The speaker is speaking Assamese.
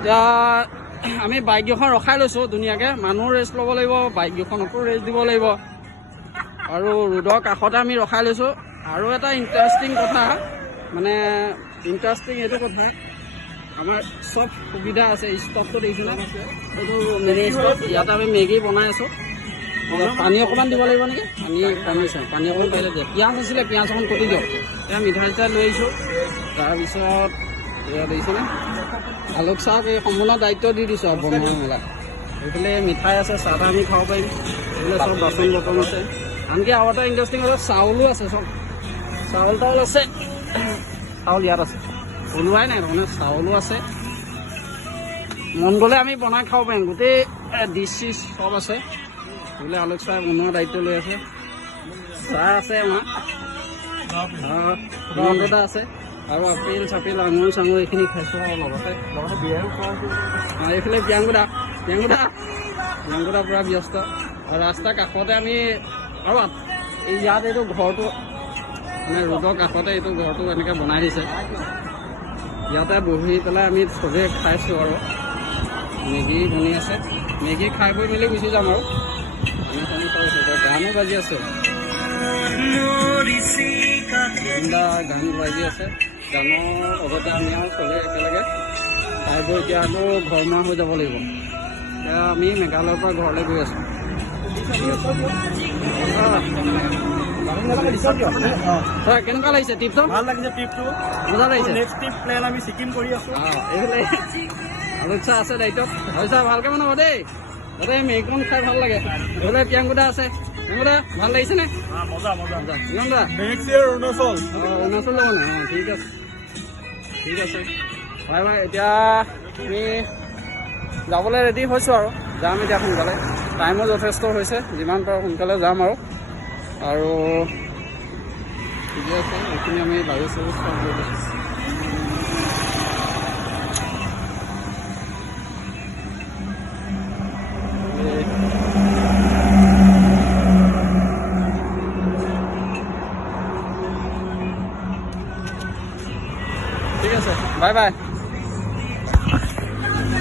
এতিয়া আমি বাইককেইখন ৰখাই লৈছোঁ ধুনীয়াকৈ। মানুহ ৰেষ্ট ল'ব লাগিব, বাইককেইখনকো ৰেষ্ট দিব লাগিব, আৰু ৰোডৰ কাষতে আমি ৰখাই লৈছোঁ। আৰু এটা ইণ্টাৰেষ্টিং কথা, মানে ইণ্টাৰেষ্টিং এইটো কথা, আমাৰ চব সুবিধা আছে। ষ্টভটো দেখিছেনে? এইটো মেগী ষ্টভ। ইয়াতে আমি মেগী বনাই আছোঁ। পানী অকণমান দিব লাগিব নেকি? কমিছে, পানী অকণমান পাৰিলে দিয়ে। পিঁয়াজ আছিলে, পিঁয়াজ অকণ কাটি দিয়ক। এতিয়া মিঠাই চিঠাই লৈ আহিছোঁ। তাৰপিছত এয়া দেখিছেনে, আলোক চাহক এই সম্পূৰ্ণ দায়িত্ব দি দিছোঁ আৰু বনোৱা মেলা। এইফালে মিঠাই আছে, চাহ তাহ আমি খাব পাৰিম। এইফালে চব বাচন বৰ্তন আছে। আনকি আৰু এটা ইণ্টাৰেষ্টিং কথা, চাউলো আছে, চব চাউল তাউল আছে। চাউল ইয়াত আছে, ওলোৱাই নাই তাৰমানে, চাউলো আছে। মন গ'লে আমি বনাই খাব পাৰিম। গোটেই ডিছ চিছ চব আছে। বোলে আলোক চাহ বনোৱা দায়িত্ব লৈ আছে। চাহ আছে আমাৰ, হিমন্ত আছে, আৰু আপেল চাপেল আঙুৰ চাঙুৰ এইখিনি খাইছোঁ। আৰু লগতে এইফালে প্ৰিয়াংকুদা পূৰা ব্যস্ত। আৰু ৰাস্তাৰ কাষতে আমি, আৰু ইয়াত এইটো ঘৰটো মানে ৰোডৰ কাষতে এইটো ঘৰটো এনেকৈ বনাই দিছে। ইয়াতে বহি পেলাই আমি চবেই খাইছোঁ। আৰু মেগী বনি আছে, মেগী খাই বৈ মেলি গুচি যাম। আৰু গানো বাজি আছে, গান বাজি আছে। গানৰ লগতে আমি আৰু চবেই একেলগে খাই বৈ এতিয়া আকৌ ঘৰমুৱা হৈ যাব লাগিব। এতিয়া আমি মেঘালয়ৰ পৰা ঘৰলৈ গৈ আছোঁ। কেনেকুৱা লাগিছে ট্ৰিপটো? ভাল লাগিছে ট্ৰিপটো, মজা লাগিছে। নেক্সট ট্ৰিপ প্লেন আমি ছিকিম কৰি আছোঁ। এইফালে আলোক চাহ আছে দায়িত্বত। হয় ছাৰ, ভালকৈ বনাব দেই। তাতে মেগীকণ খাই ভাল লাগে। এইফালে প্ৰিয়াংকুদা আছে। প্ৰিয়াংকুদা ভাল লাগিছেনে? মজা মজা। প্ৰিয়ংকুদা নেক্সট ইয়েৰ অৰুণাচল। অৰুণাচল যাব নে? ঠিক আছে, ঠিক আছে। Bye bye. এতিয়া আমি যাবলৈ ৰেডি হৈছোঁ, আৰু যাম এতিয়া সোনকালে। টাইমো যথেষ্ট হৈছে, যিমান পাৰোঁ সোনকালে যাম। আৰু ঠিকে আছে, এইখিনি আমি লাগেজ চাগেজ চব লৈ লৈছোঁ। ঠিক আছে, বাই বাই।